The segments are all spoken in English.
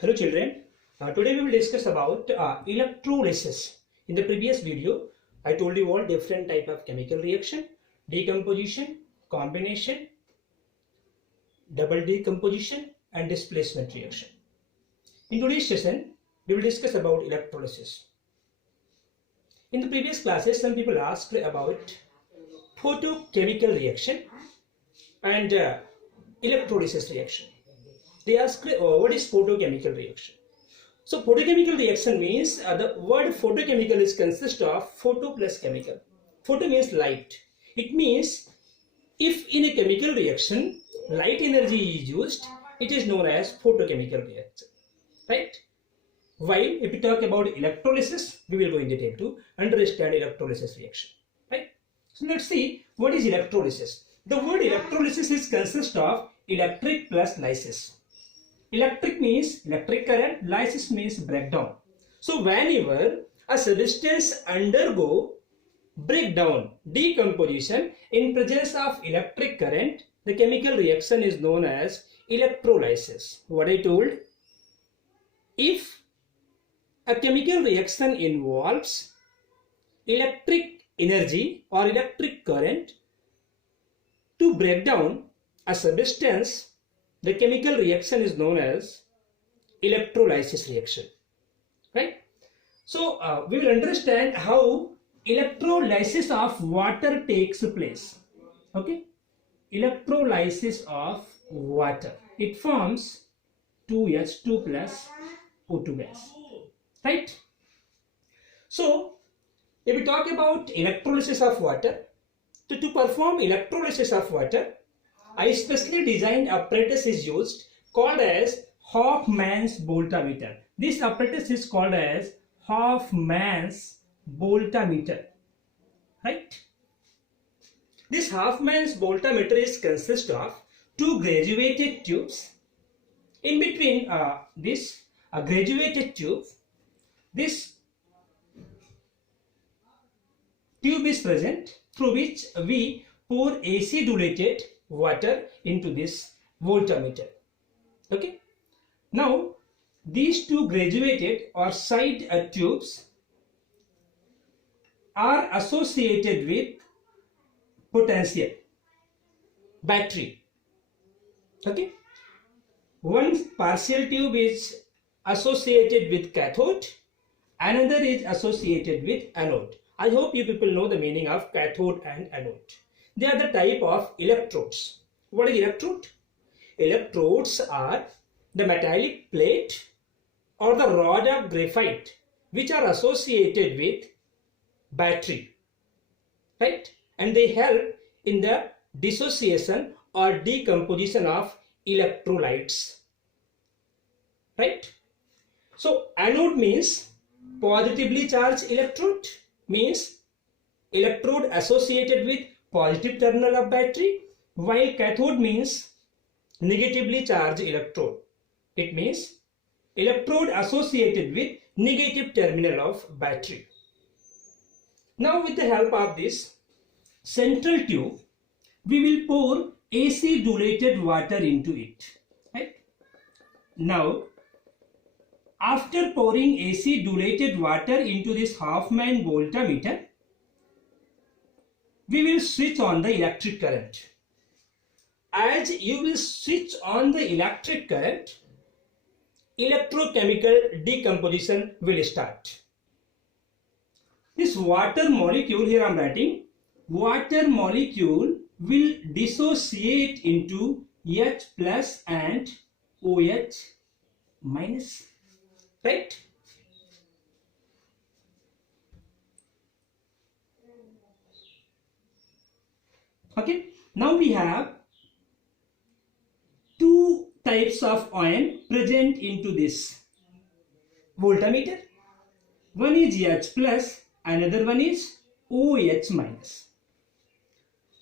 Hello children, today we will discuss about electrolysis. In the previous video, I told you all different type of chemical reaction, decomposition, combination, double decomposition and displacement reaction. In today's session, we will discuss about electrolysis. In the previous classes, some people asked about photochemical reaction and electrolysis reaction. They ask what is photochemical reaction. So photochemical reaction means the word photochemical is consist of photo plus chemical. Photo means light. It means if in a chemical reaction light energy is used, it is known as photochemical reaction, right? While if we talk about electrolysis, we will go in detail to understand electrolysis reaction, right? So let's see what is electrolysis. The word electrolysis is consist of electric plus lysis. Electric means electric current, lysis means breakdown. So whenever a substance undergo breakdown, decomposition in presence of electric current, the chemical reaction is known as electrolysis. What I told, if a chemical reaction involves electric energy or electric current to break down a substance, the chemical reaction is known as electrolysis reaction, right? So we will understand how electrolysis of water takes place. Okay, electrolysis of water, it forms 2H2 plus O2 gas, right? So if we talk about electrolysis of water, to perform electrolysis of water, a specially designed apparatus is used called as Hofmann's voltameter. This apparatus is called as Hofmann's voltameter, right? This Hofmann's voltameter is consist of two graduated tubes. In between this graduated tube, this tube is present through which we pour acidulated water into this voltameter. Okay, now these two graduated or side tubes are associated with potential battery. Okay, one partial tube is associated with cathode, another is associated with anode. I hope you people know the meaning of cathode and anode. They are the type of electrodes. What is electrode? Electrodes are the metallic plate or the rod of graphite which are associated with battery, right? And they help in the dissociation or decomposition of electrolytes, right? So anode means positively charged electrode, means electrode associated with positive terminal of battery, while cathode means negatively charged electrode. It means electrode associated with negative terminal of battery. Now with the help of this central tube, we will pour acidulated water into it, right? Now after pouring acidulated water into this Hofmann voltameter, we will switch on the electric current. As you will switch on the electric current, electrochemical decomposition will start. This water molecule, here I am writing, water molecule will dissociate into H plus and OH minus, right? Okay, now we have two types of ion present into this voltameter. One is H plus, another one is OH minus.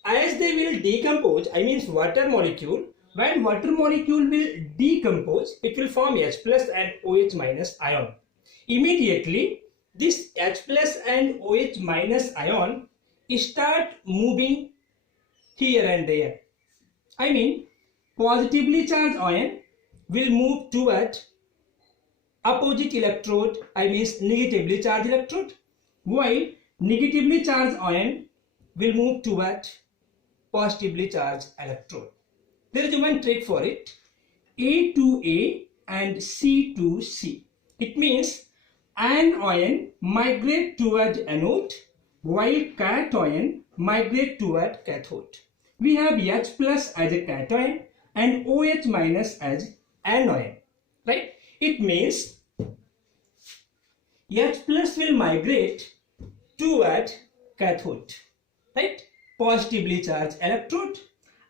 As they will decompose, I mean water molecule, when water molecule will decompose, it will form H plus and OH minus ion. Immediately, this H plus and OH minus ion start moving here and there. I mean, positively charged ion will move toward opposite electrode, I means negatively charged electrode, while negatively charged ion will move toward positively charged electrode. There is one trick for it, A to A and C to C. It means anion migrate toward anode while cation migrate toward cathode. We have H plus as a cation and OH minus as anion, right? It means H plus will migrate toward cathode, right? Positively charged electrode,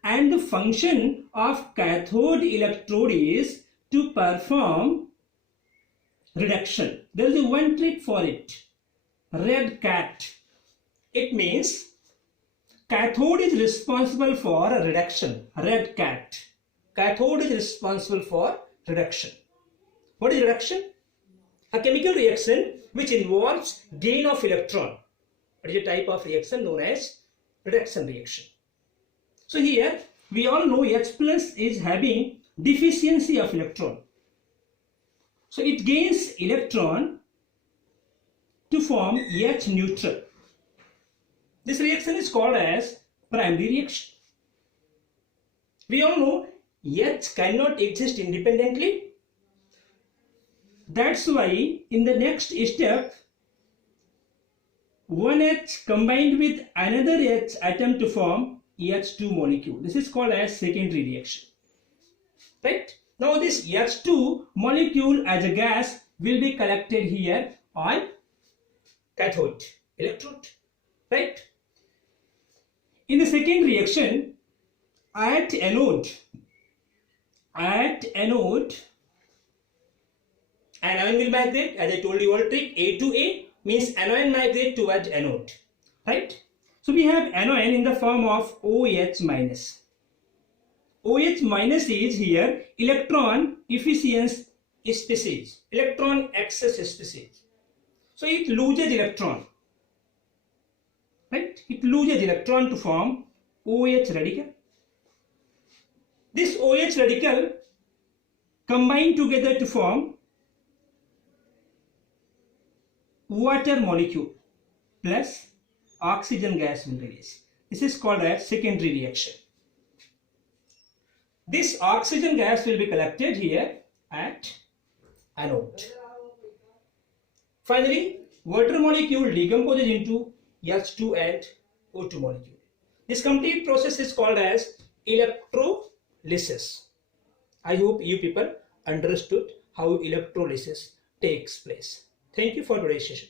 and the function of cathode electrode is to perform reduction. There is one trick for it, red cat. It means cathode is responsible for reduction, red cat. Cathode is responsible for reduction. What is reduction? A chemical reaction which involves gain of electron. It is a type of reaction known as reduction reaction. So here we all know H plus is having deficiency of electron. So it gains electron to form H neutral. This reaction is called as primary reaction. We all know H cannot exist independently. That's why in the next step, one H combined with another H atom to form H2 molecule. This is called as secondary reaction. Right? Now this H2 molecule as a gas will be collected here on cathode electrode. Right? In the second reaction, at anode, anion will migrate, as I told you all trick, A to A means anion migrate towards anode, right? So we have anion in the form of OH minus. OH minus is here electron efficiency species, electron excess species. So it loses electron, right? It loses electron to form OH radical. This OH radical combine together to form water molecule plus oxygen gas will release. This is called as secondary reaction. This oxygen gas will be collected here at anode. Finally, water molecule decomposes into H2 and O2 molecule. This complete process is called as electrolysis. I hope you people understood how electrolysis takes place. Thank you for today's session.